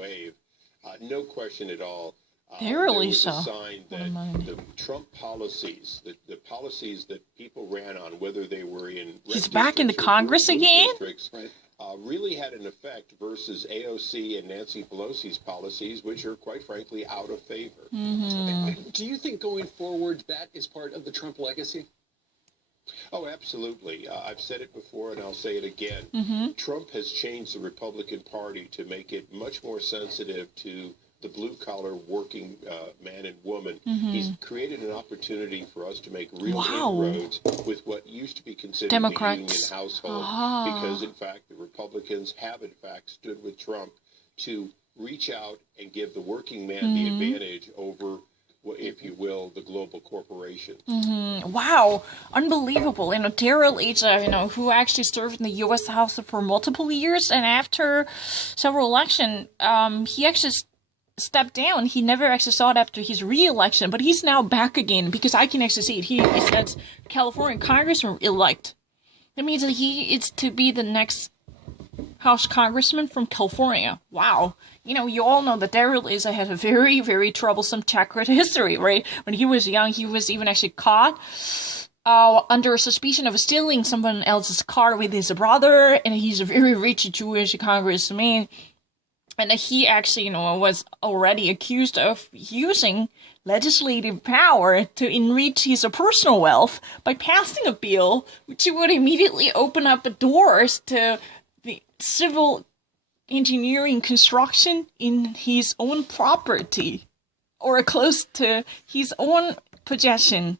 wave. No question at all. There was a sign that the Trump policies, the policies that people ran on, whether they were in he's back in the Congress again, really had an effect versus AOC and Nancy Pelosi's policies, which are quite frankly out of favor. Mm-hmm. Do you think going forward that is part of the Trump legacy? Oh, absolutely. I've said it before and I'll say it again. Trump has changed the Republican Party to make it much more sensitive to the blue-collar working man and woman. He's created an opportunity for us to make real inroads with what used to be considered Democrats. the union household, because, in fact, the Republicans have, in fact, stood with Trump to reach out and give the working man the advantage over, if you will, the global corporation. Wow, unbelievable. Daryl Aja, who actually served in the U.S. House for multiple years, and after several elections, he actually stepped down. He never actually sought after his re-election, but he's now back again because I can actually see it. He says California congressman elect. That means that he is to be the next House congressman from California. Wow. You all know that Daryl Aja had a very, very troublesome checkered history, right? When he was young, he was even actually caught under suspicion of stealing someone else's car with his brother, and he's a very rich Jewish congressman. And he actually, was already accused of using legislative power to enrich his personal wealth by passing a bill which would immediately open up the doors to the civil engineering construction in his own property or close to his own possession.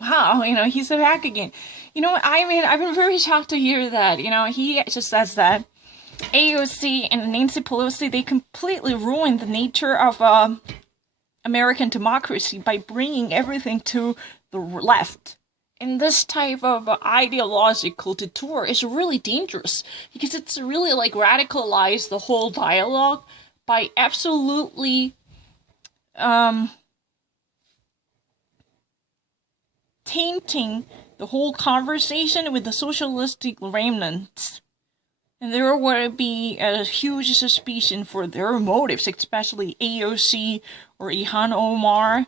Wow, he's back again. I've been very shocked to hear that. He just says that AOC and Nancy Pelosi, they completely ruined the nature of American democracy by bringing everything to the left. And this type of ideological detour is really dangerous because it's really radicalized the whole dialogue by absolutely tainting the whole conversation with the socialistic remnants. And there would be a huge suspicion for their motives, especially AOC or Ilhan Omar.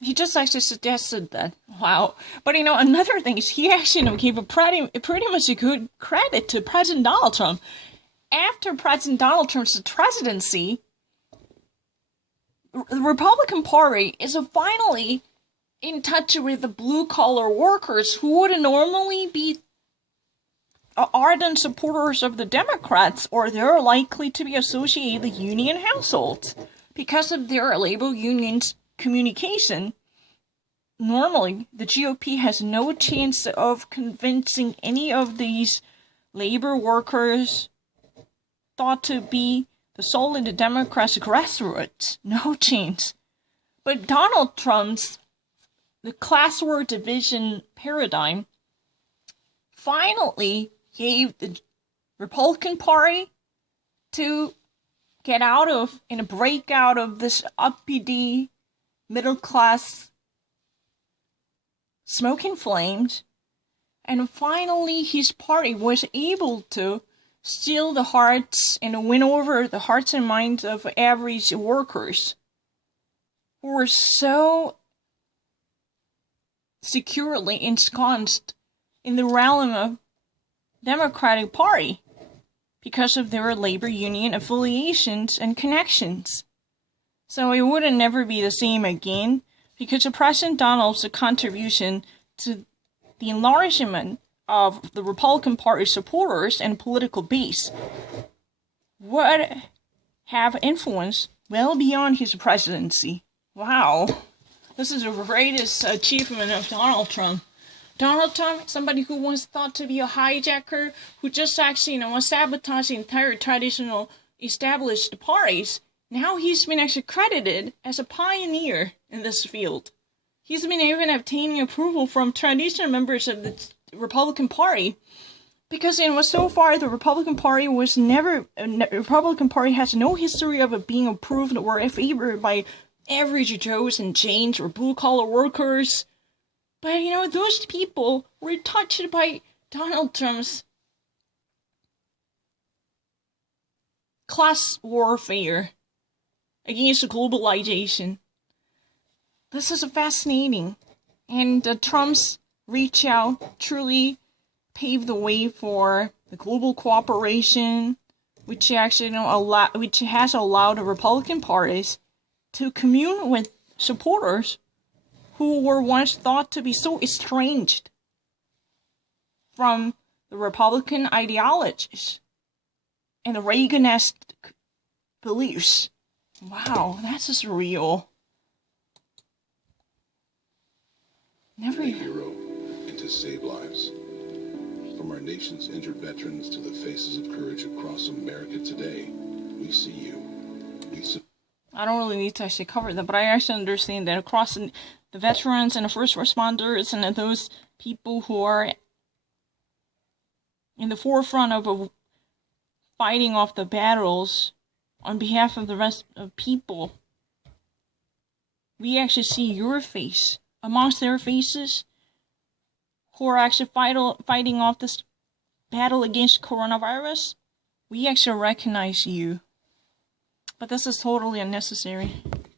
He just actually suggested that. Wow. But another thing is he actually gave pretty much a good credit to President Donald Trump. After President Donald Trump's presidency, the Republican Party is finally in touch with the blue-collar workers who would normally be ardent supporters of the Democrats, or they're likely to be associated with union households because of their labor unions' communication. Normally, the GOP has no chance of convincing any of these labor workers thought to be the solid Democrats' grassroots. No chance. But Donald Trump's the class war division paradigm finally gave the Republican Party to get out of and break out of this uppity middle class smoking flames, and finally his party was able to steal the hearts and win over the hearts and minds of average workers who were so securely ensconced in the realm of Democratic Party because of their labor union affiliations and connections. So it would never be the same again because of President Donald's contribution to the enlargement of the Republican Party supporters and political base would have influence well beyond his presidency. Wow. This is the greatest achievement of Donald Trump. Donald Trump, somebody who was thought to be a hijacker, who just actually, was sabotaging entire traditional established parties. Now he's been actually credited as a pioneer in this field. He's been even obtaining approval from traditional members of the Republican Party. Because, so far the Republican Party was Republican Party has no history of it being approved or favored by average Joes and Janes or blue-collar workers. But, those people were touched by Donald Trump's class warfare against globalization. This is fascinating. And Trump's reach out truly paved the way for the global cooperation, which actually which has allowed the Republican parties to commune with supporters who were once thought to be so estranged from the Republican ideologies and the Reaganist beliefs. Wow, that's just real. Never. A hero and to save lives. From our nation's injured veterans to the faces of courage across America today, we see you. I don't really need to actually cover that, but I actually understand that across the veterans and the first responders and those people who are in the forefront of fighting off the battles on behalf of the rest of people, we actually see your face amongst their faces who are actually fighting off this battle against coronavirus. We actually recognize you. But this is totally unnecessary.